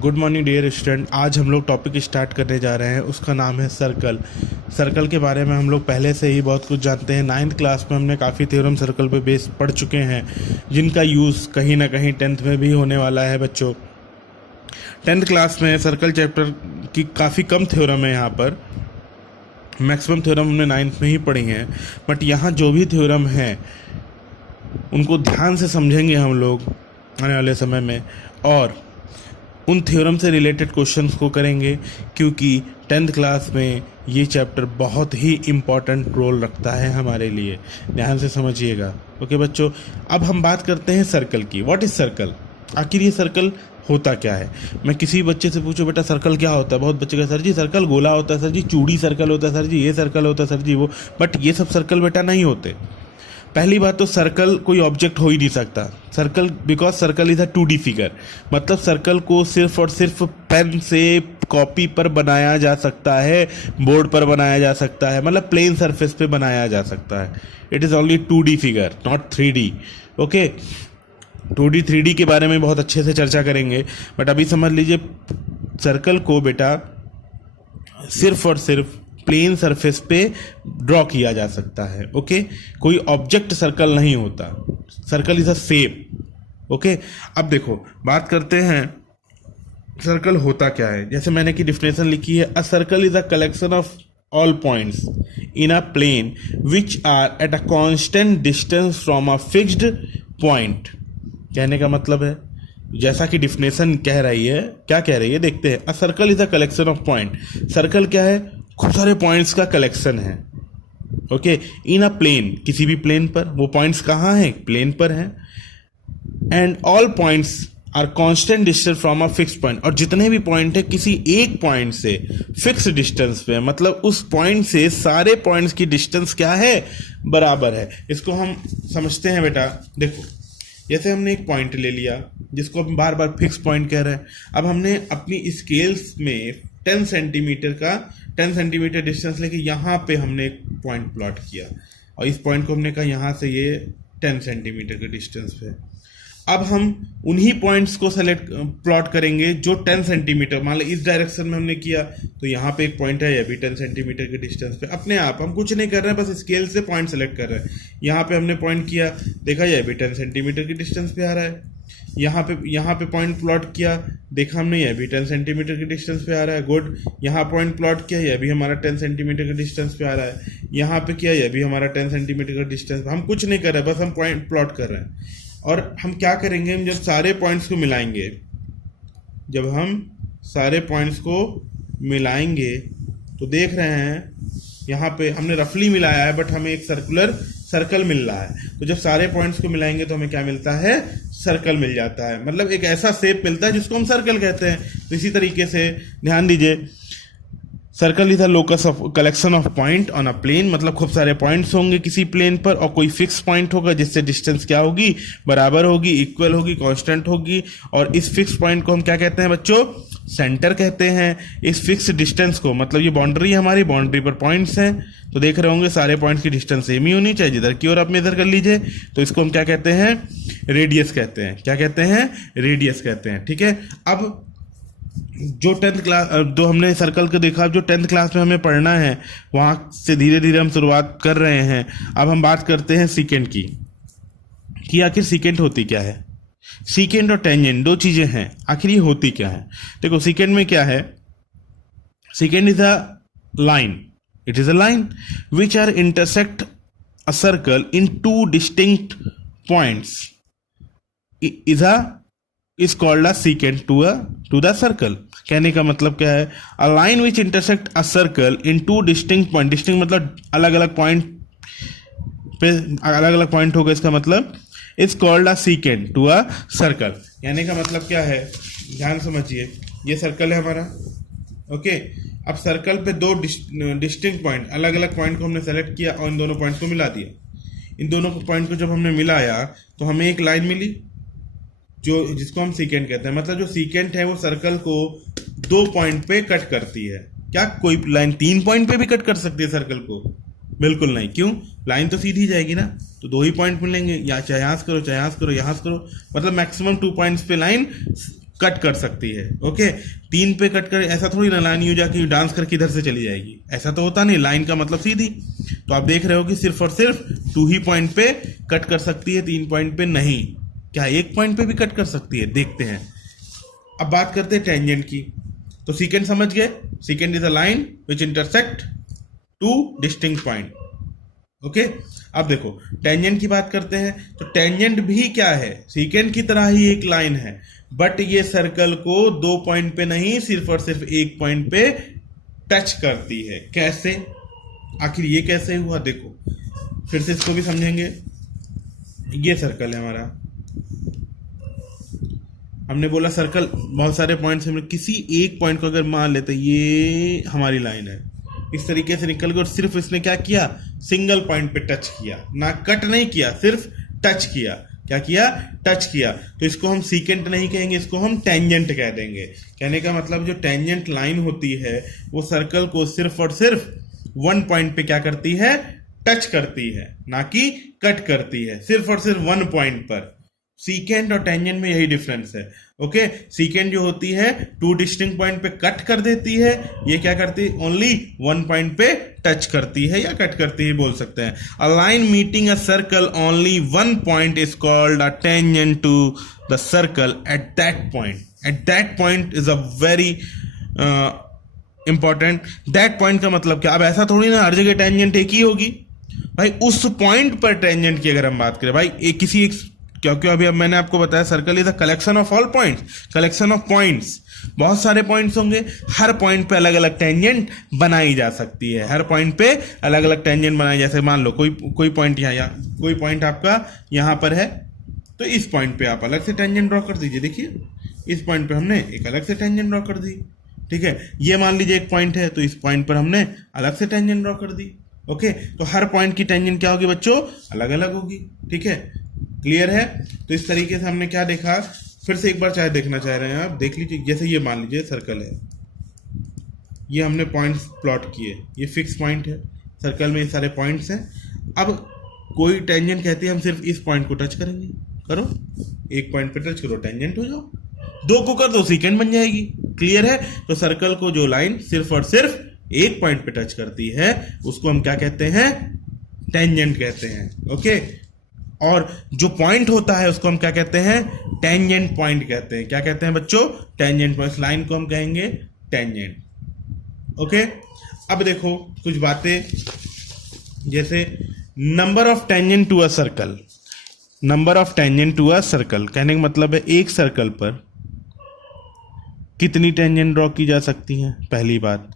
Good morning dear student. आज हम लोग टॉपिक स्टार्ट करने जा रहे हैं, उसका नाम है सर्कल। सर्कल के बारे में हम लोग पहले से ही बहुत कुछ जानते हैं। 9th क्लास में हमने काफ़ी थ्योरम सर्कल पे बेस पढ़ चुके हैं, जिनका यूज़ कहीं ना कहीं 10th में भी होने वाला है बच्चों। 10th क्लास में सर्कल चैप्टर की काफ़ी कम थ्योरम है, यहाँ पर मैक्सिमम थ्योरम हमने 9th में ही पढ़ी हैं। बट यहाँ जो भी थ्योरम हैं उनको ध्यान से समझेंगे हम लोग आने वाले समय में, और उन थ्योरम से रिलेटेड क्वेश्चंस को करेंगे, क्योंकि 10th क्लास में ये चैप्टर बहुत ही इम्पॉर्टेंट रोल रखता है हमारे लिए। ध्यान से समझिएगा। ओके बच्चों, अब हम बात करते हैं सर्कल की। What is circle? आखिर ये सर्कल होता क्या है? मैं किसी बच्चे से पूछूं बेटा सर्कल क्या होता है, बहुत बच्चे का सर जी सर्कल गोला होता है, सर जी चूड़ी सर्कल होता है, सर जी ये सर्कल होता है, सर जी वो। बट ये सब सर्कल बेटा नहीं होते। पहली बात तो सर्कल कोई ऑब्जेक्ट हो ही नहीं सकता। Circle because circle is a 2D figure, मतलब सर्कल को सिर्फ और सिर्फ पेन से कॉपी पर बनाया जा सकता है, बोर्ड पर बनाया जा सकता है, मतलब प्लेन सरफेस पे बनाया जा सकता है। It is only 2D figure, not 3D। Okay, 2D 3D के बारे में बहुत अच्छे से चर्चा करेंगे, बट अभी समझ लीजिए सर्कल को बेटा सिर्फ और सिर्फ प्लेन सरफेस पे ड्रॉ किया जा सकता है। ओके, कोई ऑब्जेक्ट सर्कल नहीं होता। Circle is a shape. Okay, अब देखो बात करते हैं सर्कल होता क्या है। जैसे मैंने की डिफिनेशन लिखी है, a circle is a collection of all points in a plane which are at a constant distance from a fixed point. कहने का मतलब है, जैसा कि डिफिनेशन कह रही है, क्या कह रही है देखते हैं। अ circle is a collection of point. Circle क्या है? खूब सारे पॉइंट्स का कलेक्शन है। ओके, इन अ प्लेन, किसी भी प्लेन पर। वो पॉइंट्स कहाँ हैं? प्लेन पर हैं। And all points are constant distance from a fix point, और जितने भी पॉइंट है किसी एक पॉइंट से फिक्स डिस्टेंस पे, मतलब उस पॉइंट से सारे पॉइंट्स की डिस्टेंस क्या है? बराबर है। इसको हम समझते हैं बेटा, देखो जैसे हमने एक पॉइंट ले लिया जिसको हम बार बार फिक्स पॉइंट कह रहे हैं। अब हमने अपनी स्केल्स में 10 सेंटीमीटर डिस्टेंस लेके यहाँ पे हमने एक पॉइंट प्लॉट किया, और इस पॉइंट को हमने कहा यहाँ से ये 10 सेंटीमीटर के डिस्टेंस पे। अब हम उन्हीं पॉइंट्स को सेलेक्ट प्लॉट करेंगे जो 10 सेंटीमीटर, मान लो इस डायरेक्शन में हमने किया तो यहाँ पे एक पॉइंट है, ये भी 10 सेंटीमीटर के डिस्टेंस पे। अपने आप हम कुछ नहीं कर रहे हैं, बस स्केल से पॉइंट सेलेक्ट कर रहे हैं। यहाँ पे हमने पॉइंट किया, देखा ये भी 10 सेंटीमीटर के डिस्टेंस पे आ रहा है। यहाँ पे पॉइंट प्लॉट किया, देखा हमने ये भी 10 सेंटीमीटर के डिस्टेंस पे आ रहा है। गुड। यहाँ पॉइंट प्लॉट किया, यह भी हमारा 10 सेंटीमीटर के डिस्टेंस पे आ रहा है। यहाँ पे किया, यह भी हमारा 10 सेंटीमीटर का डिस्टेंस। हम कुछ नहीं कर रहे, बस हम पॉइंट प्लॉट कर रहे हैं। और हम क्या करेंगे, हम जब सारे पॉइंट्स को मिलाएंगे, जब हम सारे पॉइंट्स को मिलाएंगे तो देख रहे हैं यहाँ पे हमने रफली मिलाया है, बट हमें एक सर्कुलर सर्कल मिल रहा है। तो जब सारे पॉइंट्स को मिलाएंगे तो हमें क्या मिलता है? सर्कल मिल जाता है, मतलब एक ऐसा शेप मिलता है जिसको हम सर्कल कहते हैं। तो इसी तरीके से ध्यान दीजिए, circle is a locus of collection of point on a plane, मतलब खूब सारे पॉइंट्स होंगे किसी प्लेन पर, और कोई फिक्स पॉइंट होगा जिससे डिस्टेंस क्या होगी? बराबर होगी, इक्वल होगी, कांस्टेंट होगी। और इस फिक्स पॉइंट को हम क्या कहते हैं बच्चों? सेंटर कहते हैं। इस फिक्स डिस्टेंस को, मतलब ये बाउंड्री है हमारी, बाउंड्री पर पॉइंट्स हैं, तो देख रहे होंगे सारे पॉइंट्स की डिस्टेंस सेम ही होनी चाहिए, जिधर की ओर आप मेजर कर लीजिए। तो इसको हम क्या कहते हैं? रेडियस कहते हैं। क्या कहते हैं? रेडियस कहते हैं। ठीक है, अब जो 10th क्लास, जो हमने सर्कल को देखा, जो 10th क्लास में हमें पढ़ना है, वहाँ से धीरे धीरे हम शुरुआत कर रहे हैं। अब हम बात करते हैं सीकेंट की, कि आखिर सीकेंट होती क्या है। सीकेंट और टेंजेंट दो चीजें हैं, आखिर ये होती क्या है? देखो सीकेंट में क्या है, secant is a line, it is a line which are intersect a circle in 2 distinct points is called a secant to the circle। कहने का मतलब क्या है? a line which intersect a circle in 2 distinct point, distinct मतलब अलग अलग point पे अलग अलग पॉइंट होगा, इसका मतलब is called a secant to a circle। कहने का मतलब क्या है? ध्यान समझिए, ये सर्कल है हमारा। ओके, अब सर्कल पे 2 डिस्टिंक्ट पॉइंट, अलग अलग पॉइंट को हमने सेलेक्ट किया और इन दोनों पॉइंट्स को मिला दिया। इन दोनों पॉइंट को जब हमने मिलाया तो हमें एक लाइन मिली, जो जिसको हम सीकेंट कहते हैं। मतलब जो सीकेंट है वो सर्कल को 2 पॉइंट पे कट करती है। क्या कोई लाइन 3 पॉइंट पे भी कट कर सकती है सर्कल को? बिल्कुल नहीं। क्यों? लाइन तो सीधी जाएगी ना, तो 2 ही पॉइंट मिलेंगे, या चाहे यहाँ से करो, चाहे यहाँ से करो, यहाँ से करो, मतलब मैक्सिमम 2 पॉइंट्स पे लाइन कट कर सकती है। ओके, 3 पे कट कर, ऐसा थोड़ी ना लाइन यूं जाके डांस करके इधर से चली जाएगी, ऐसा तो होता नहीं। लाइन का मतलब सीधी। तो आप देख रहे हो कि सिर्फ और सिर्फ 2 ही पॉइंट पे कट कर सकती है, 3 पॉइंट पे नहीं। क्या 1 पॉइंट पे भी कट कर सकती है? देखते हैं। अब बात करते हैं टेंजेंट की। तो सीकेंट समझ गए, secant is a line which intersect 2 distinct point. Okay, अब देखो टेंजेंट की बात करते हैं। तो टेंजेंट भी क्या है? सीकेंट की तरह ही एक लाइन है, बट ये सर्कल को 2 पॉइंट पे नहीं, सिर्फ और सिर्फ 1 पॉइंट पे टच करती है। कैसे? आखिर ये कैसे हुआ? देखो फिर से इसको भी समझेंगे। ये सर्कल है हमारा, हमने बोला सर्कल बहुत सारे पॉइंट्स हैं, किसी एक पॉइंट को अगर मान लेते ये हमारी लाइन है, इस तरीके से निकल गई और सिर्फ इसने क्या किया? सिंगल पॉइंट पे टच किया, ना कट नहीं किया, सिर्फ टच किया। क्या किया? टच किया। तो इसको हम सीकेंट नहीं कहेंगे, इसको हम टेंजेंट कह देंगे। कहने का मतलब जो टेंजेंट लाइन होती है वो सर्कल को सिर्फ और सिर्फ 1 पॉइंट पे क्या करती है? टच करती है, ना कि कट करती है, सिर्फ और सिर्फ 1 पॉइंट पर। सीकेंट और टेंजेंट में यही डिफरेंस है। ओके, सीकेंट जो होती है 2 डिस्टिंक्ट पॉइंट पे कट कर देती है, ये क्या करती है? ओनली 1 पॉइंट पे टच करती है या कट करती है बोल सकते हैं। A line meeting a circle only 1 point is called a tangent to the circle at that point. At that point is a very important. That point का मतलब क्या? अब ऐसा थोड़ी ना हर जगह टेंजेंट एक ही होगी भाई, उस पॉइंट पर टेंजेंट की अगर हम बात करें भाई, एक किसी एक, क्योंकि अभी अब मैंने आपको बताया circle is a collection of all points, collection of points. बहुत सारे पॉइंट्स होंगे, हर पॉइंट पे अलग अलग टेंजेंट बनाई जा सकती है, हर पॉइंट पे अलग अलग टेंजेंट बनाई। जैसे मान लो कोई पॉइंट यहाँ कोई पॉइंट आपका यहाँ पर है, तो इस पॉइंट पे आप अलग से टेंजेंट ड्रॉ कर दीजिए। देखिए इस पॉइंट पे हमने एक अलग से टेंजेंट ड्रॉ कर दी, ठीक है। ये मान लीजिए एक पॉइंट है, तो इस पॉइंट पर हमने अलग से टेंजेंट ड्रॉ कर दी। ओके, तो हर पॉइंट की टेंजेंट क्या होगी बच्चों? अलग अलग होगी, ठीक है। क्लियर है? तो इस तरीके से हमने क्या देखा, फिर से एक बार चाहे देखना चाह रहे हैं आप, देख लीजिए। जैसे ये मान लीजिए सर्कल है, ये हमने पॉइंट्स प्लॉट किए, ये फिक्स पॉइंट है, सर्कल में ये सारे पॉइंट्स हैं। अब कोई टेंजेंट कहती है हम सिर्फ इस पॉइंट को टच करेंगे, करो, एक पॉइंट पे टच करो, टेंजेंट हो जाओ। 2 को कर दो, सीकेंट बन जाएगी। क्लियर है? तो सर्कल को जो लाइन सिर्फ और सिर्फ एक पॉइंट पे टच करती है उसको हम क्या कहते हैं? टेंजेंट कहते हैं। ओके, और जो पॉइंट होता है उसको हम क्या कहते हैं? टेंजेंट पॉइंट कहते हैं। क्या कहते हैं बच्चों? Tangent point. लाइन को हम कहेंगे टेंजेंट। ओके, अब देखो कुछ बातें, जैसे number of tangent to a circle. Number of tangent to a circle कहने का मतलब है एक सर्कल पर कितनी टेंजेंट ड्रॉ की जा सकती हैं, पहली बात।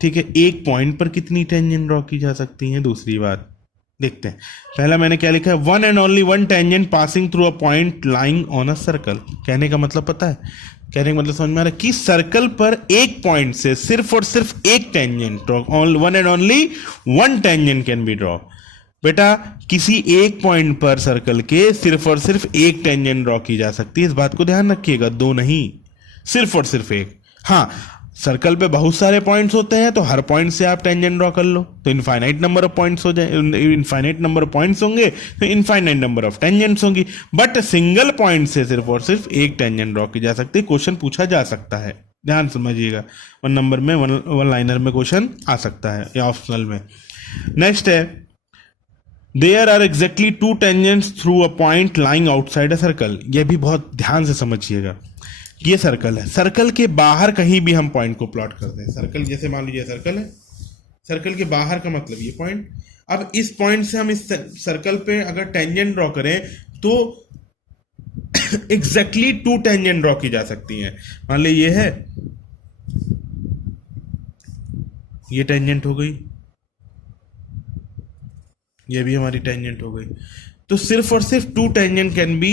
ठीक है, एक पॉइंट पर कितनी टेंजेंट ड्रॉ की जा सकती हैं, दूसरी बात। देखते हैं, पहला मैंने क्या लिखा है? 1 and only 1 tangent passing through a point lying on a circle. कहने का मतलब पता है? कहने का मतलब समझ में आ रहा है कि सर्कल पर एक पॉइंट से सिर्फ और सिर्फ एक tangent draw, 1 and only 1 tangent can be draw. बेटा किसी एक पॉइंट पर सर्कल के सिर्फ और सिर्फ एक टेंजेंट ड्रॉ की जा सकती है, इस बात को ध्यान रखिएगा, 2 नहीं, सिर्फ और सिर्फ एक। हाँ, सर्कल पे बहुत सारे पॉइंट्स होते हैं तो हर पॉइंट से आप टेंजेंट ड्रॉ कर लो, तो इनफाइनाइट नंबर ऑफ पॉइंट्स हो जाए, इनफाइनाइट नंबर ऑफ पॉइंट्स होंगे तो इनफाइनाइट नंबर ऑफ टेंजेंट्स होंगी। बट सिंगल पॉइंट से सिर्फ और सिर्फ एक टेंजेंट ड्रॉ की जा सकती है। क्वेश्चन पूछा जा सकता है, ध्यान समझिएगा, 1 नंबर में 1 लाइनर में क्वेश्चन आ सकता है या ऑप्शनल में। नेक्स्ट है, there are exactly 2 tangents through a point lying outside a circle. यह भी बहुत ध्यान से समझिएगा। ये सर्कल है, सर्कल के बाहर कहीं भी हम पॉइंट को प्लॉट करते हैं। सर्कल जैसे मान लीजिए सर्कल है, सर्कल के बाहर का मतलब ये पॉइंट। अब इस पॉइंट से हम इस सर्कल पे अगर टेंजेंट ड्रॉ करें तो एग्जैक्टली 2 टेंजेंट ड्रॉ की जा सकती हैं। मान ली ये है, ये टेंजेंट हो गई, ये भी हमारी टेंजेंट हो गई। तो सिर्फ और सिर्फ 2 टेंजेंट कैन बी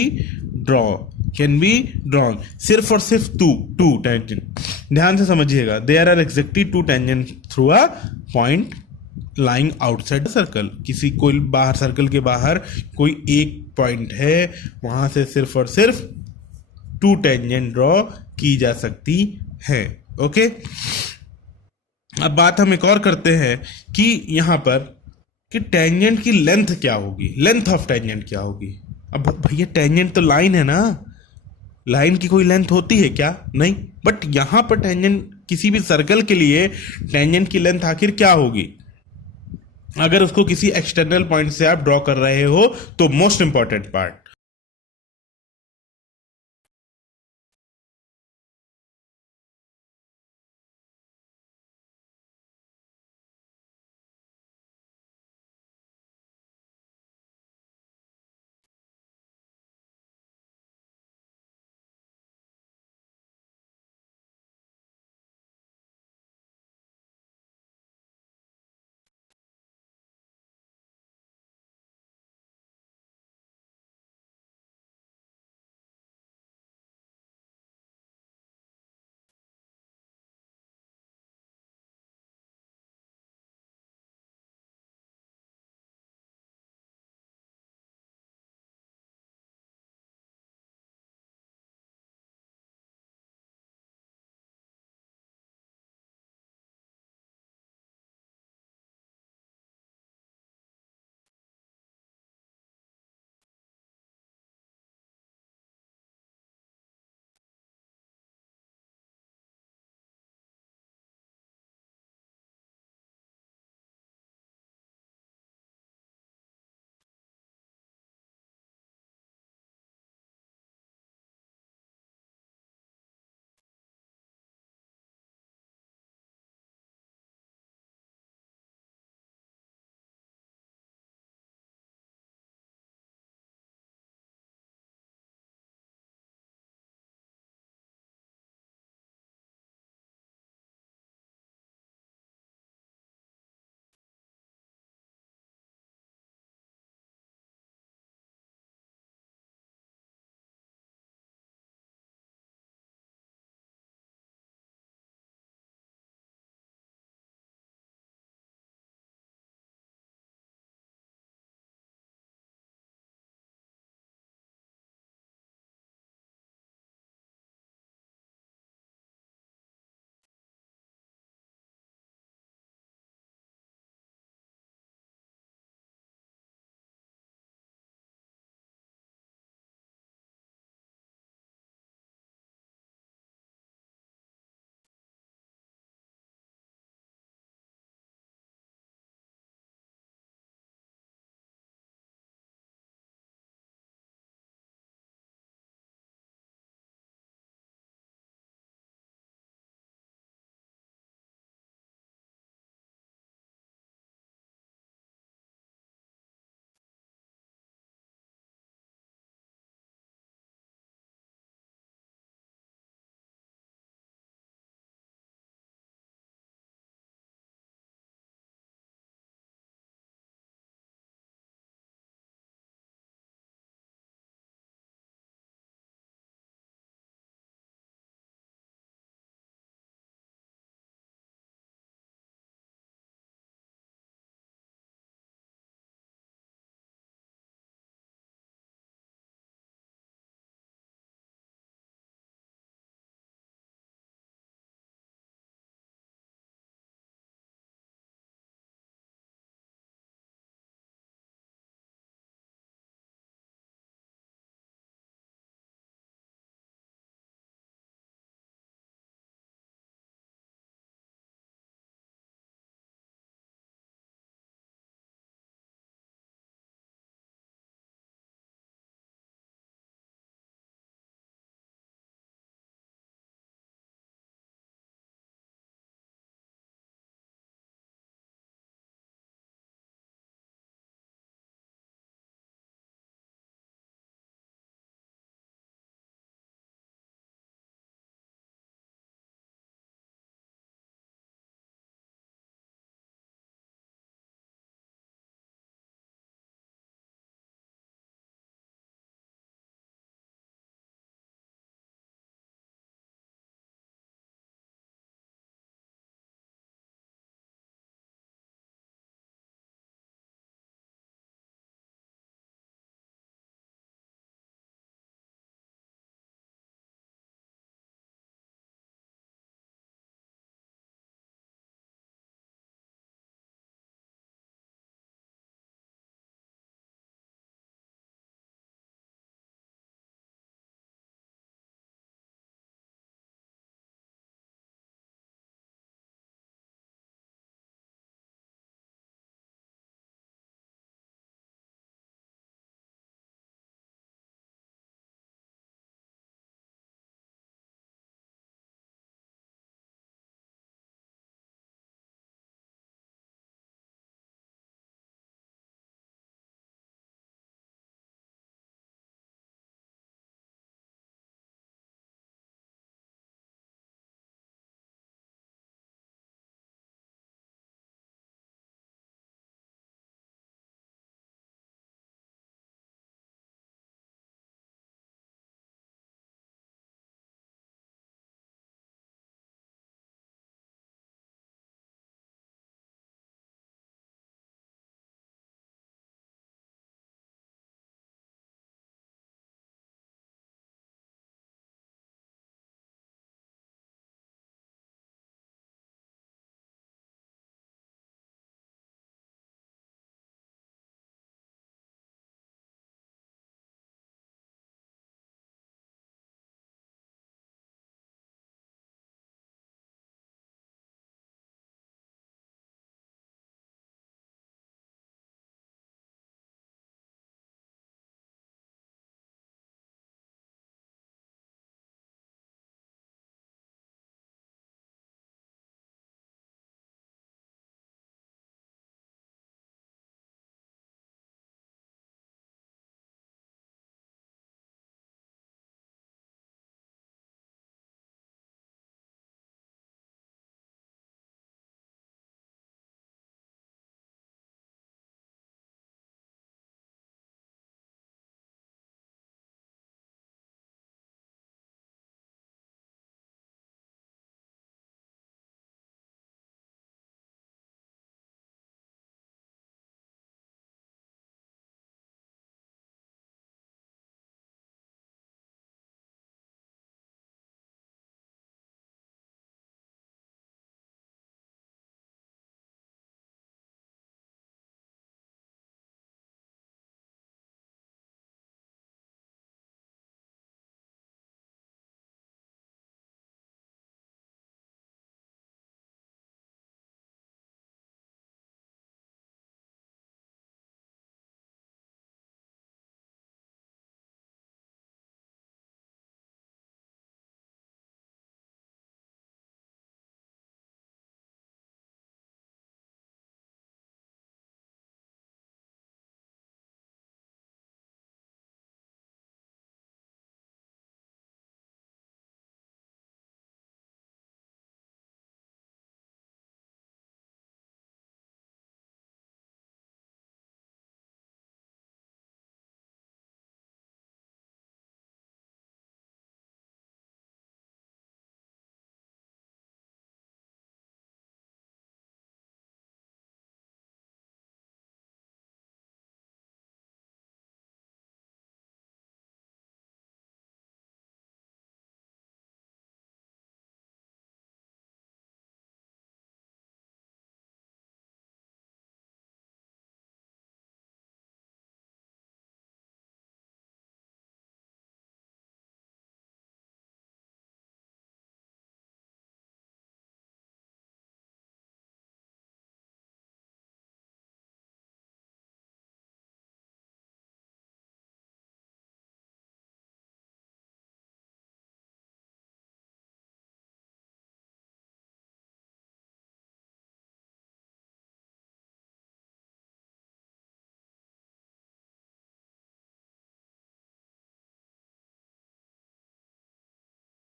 ड्रॉन, सिर्फ और सिर्फ 2 टेंजेंट। ध्यान से समझिएगा, there are exactly 2 tangent through a point lying outside circle. किसी कोई बाहर, सर्कल के बाहर कोई एक पॉइंट है, वहां से सिर्फ और सिर्फ 2 टेंजेंट ड्रॉ की जा सकती है। ओके, अब बात हम एक और करते हैं कि यहां पर कि टेंजेंट की लेंथ क्या होगी, लेंथ ऑफ टेंजेंट क्या होगी। अब भैया टेंजेंट तो लाइन है ना, लाइन की कोई लेंथ होती है क्या? नहीं। बट यहां पर टेंजेंट, किसी भी सर्कल के लिए टेंजेंट की लेंथ आखिर क्या होगी? अगर उसको किसी एक्सटर्नल पॉइंट से आप ड्रॉ कर रहे हो, तो मोस्ट इंपॉर्टेंट पार्ट,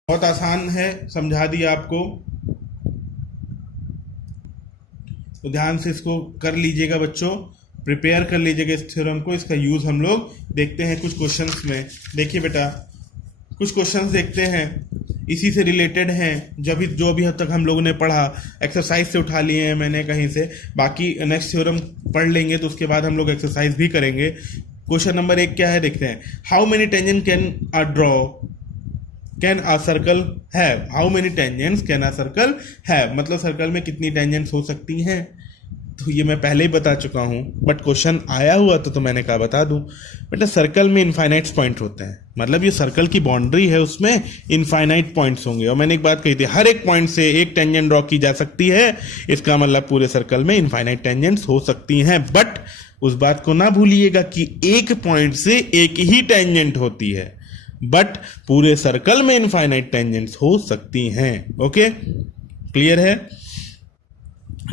बहुत आसान है, समझा दिया आपको, तो ध्यान से इसको कर लीजिएगा बच्चों, प्रिपेयर कर लीजिएगा इस थ्योरम को। इसका यूज हम लोग देखते हैं कुछ क्वेश्चंस में। देखिए बेटा, कुछ क्वेश्चंस देखते हैं, इसी से रिलेटेड हैं, जो अभी हद तक हम लोगों ने पढ़ा, एक्सरसाइज से उठा लिए हैं मैंने कहीं से। बाकी नेक्स्ट थ्योरम पढ़ लेंगे तो उसके बाद हम लोग एक्सरसाइज भी करेंगे। क्वेश्चन नंबर 1 क्या है देखते हैं। How many tangent can a circle have? How many tangents can a circle have, मतलब सर्कल में कितनी टेंजेंट्स हो सकती हैं। तो ये मैं पहले ही बता चुका हूं, बट क्वेश्चन आया हुआ तो मैंने कहा बता दूं। बेटा सर्कल में इनफाइनाइट पॉइंट होते हैं, मतलब ये सर्कल की बाउंड्री है, उसमें इनफाइनाइट पॉइंट्स होंगे। और मैंने एक बात कही थी, हर एक पॉइंट से एक टेंजेंट ड्रॉ की जा सकती है, इसका मतलब पूरे सर्कल में इनफाइनाइट टेंजेंट्स हो सकती हैं। बट उस बात को ना भूलिएगा कि एक पॉइंट से एक ही टेंजेंट होती है, बट पूरे सर्कल में इनफाइनाइट टेंजेंट्स हो सकती हैं। ओके, क्लियर है।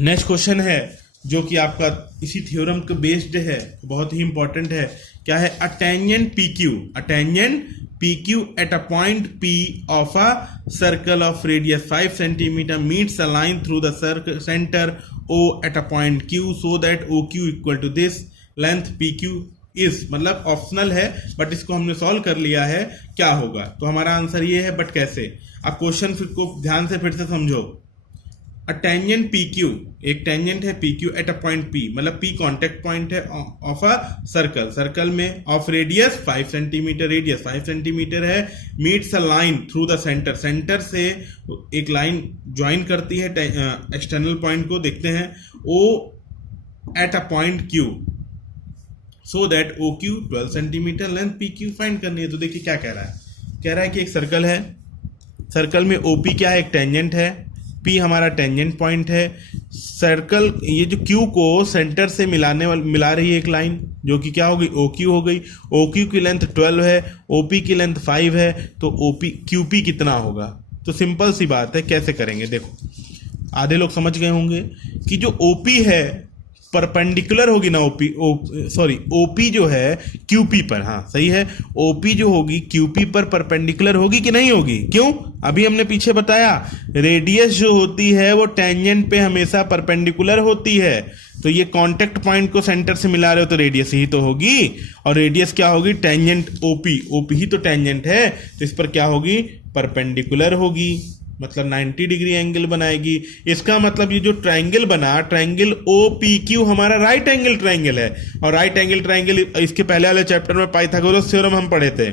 नेक्स्ट क्वेश्चन है जो कि आपका इसी थ्योरम के बेस्ड है, बहुत ही इंपॉर्टेंट है। क्या है? A tangent P Q at a point P of a circle of radius 5 centimetre meets a line through the centre O at a point Q so that OQ equal to this length PQ is, मतलब optional है but इसको हमने solve कर लिया है। क्या होगा? तो हमारा आंसर ये है, बट कैसे? अब क्वेश्चन फिर को ध्यान से फिर से समझो। अ टेंजेंट PQ, एक टेंजेंट है PQ at a point P, मतलब P कांटेक्ट पॉइंट है ऑफ अ सर्कल, सर्कल में of radius 5 centimetre, radius 5 centimetre है, meets a line through the centre, centre से एक लाइन ज्वाइन करती है एक्सटर्नल पॉइंट को। देखते हैं O at a point Q so that OQ 12 centimetre length PQ find करनी है। तो देखिए क्या कह रहा है, कह रहा है कि एक सर्कल है, सर्कल में OP क्या है? एक टेंजेंट है, P हमारा टेंजेंट पॉइंट है, सर्कल ये जो Q को सेंटर से मिला रही है एक लाइन, जो कि क्या हो गई? OQ हो गई। OQ की लेंथ 12 है, OP की लेंथ 5 है, तो QP कितना होगा? तो सिंपल सी बात है, कैसे करेंगे देखो। आधे लोग समझ गए होंगे कि जो OP है परपेंडिकुलर होगी ना OP जो है QP पर, हाँ सही है, OP जो होगी QP पर परपेंडिकुलर होगी कि नहीं होगी? क्यों? अभी हमने पीछे बताया, रेडियस जो होती है वो टेंजेंट पे हमेशा परपेंडिकुलर होती है। तो ये कांटेक्ट पॉइंट को सेंटर से मिला रहे हो तो रेडियस ही तो होगी, और रेडियस क्या होगी? टेंजेंट OP ही तो टेंजेंट है, तो इस पर क्या होगी? परपेंडिकुलर होगी, मतलब 90 डिग्री एंगल बनाएगी। इसका मतलब ये जो ट्रायंगल बना, ट्रायंगल OPQ हमारा राइट एंगल ट्रायंगल है, और राइट एंगल ट्रायंगल इसके पहले वाले चैप्टर में पाइथागोरस थ्योरम हम पढ़े थे,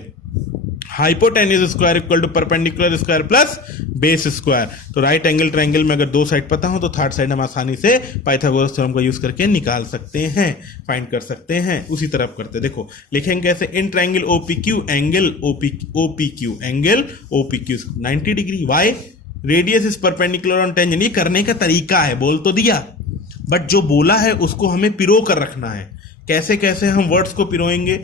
hypotenuse square equal to perpendicular square plus base square. तो राइट एंगल ट्रायंगल में अगर दो साइड पता हो तो थर्ड साइड हम आसानी से पाइथागोरस थ्योरम का यूज करके निकाल सकते हैं, फाइंड कर सकते हैं। उसी तरफ करते, देखो लिखेंगे कैसे? In triangle OPQ angle OPQ 90 degree, why? Radius is perpendicular on tangent. ये करने का तरीका है, बोल तो दिया, बट जो बोला है उसको हमें पिरो कर रखना है। कैसे कैसे हम वर्ड्स को पिरोएंगे,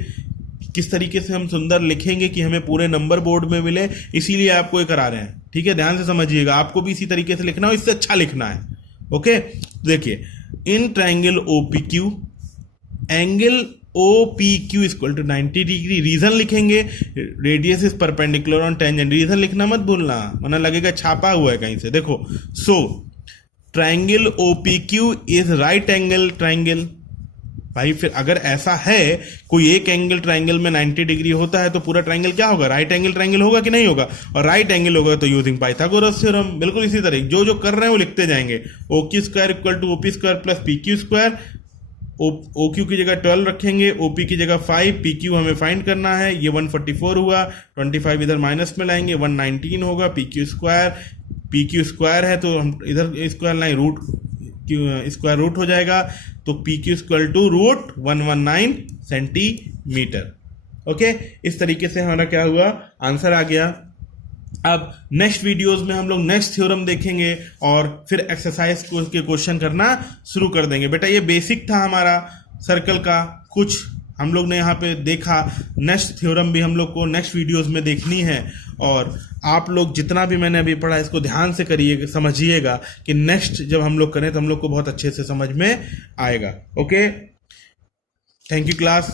किस तरीके से हम सुंदर लिखेंगे कि हमें पूरे नंबर बोर्ड में मिले, इसीलिए आपको ये करा रहे हैं। ठीक है, ध्यान से समझिएगा, आपको भी इसी तरीके से लिखना हो, इससे अच्छा लिखना है। ओके, देखिए in triangle OPQ angle OPQ equal to 90 degree. Reason लिखेंगे, radius is perpendicular on tangent. Reason लिखना मत भूलना, वरना लगेगा छापा हुआ है कहीं से। देखो, so triangle OPQ is right angle triangle. भाई फिर अगर ऐसा है, कोई एक एंगल ट्रायंगल में 90 डिग्री होता है तो पूरा ट्रायंगल क्या होगा? राइट एंगल ट्रायंगल होगा कि नहीं होगा? और राइट एंगल होगा तो यूजिंग पाइथागोरस थ्योरम। बिल्कुल इसी तरह जो कर रहे हैं वो लिखते जाएंगे। OQ square equal to OP square plus PQ square. OQ की जगह 12 रखेंगे, OP की जगह 5, PQ हमें फाइंड करना है। ये 144 हुआ, 25 इधर माइनस में लाएंगे, 119 होगा। PQ स्क्वायर है तो हम इधर square line root square root हो जाएगा, तो PQ equal to root 119 centimetre. Okay, इस तरीके से हमारा क्या हुआ? आंसर आ गया। अब नेक्स्ट वीडियोस में हम लोग नेक्स्ट थ्योरम देखेंगे और फिर एक्सरसाइज के क्वेश्चन करना शुरू कर देंगे। बेटा ये बेसिक था हमारा सर्कल का, कुछ हम लोग ने यहाँ पे देखा। नेक्स्ट थ्योरम भी हम लोग को नेक्स्ट वीडियोस में देखनी है, और आप लोग जितना भी मैंने अभी पढ़ा इसको ध्यान से करिएगा, समझिएगा कि नेक्स्ट जब हम लोग करें तो हम लोग को बहुत अच्छे से समझ में आएगा। Okay, thank you class.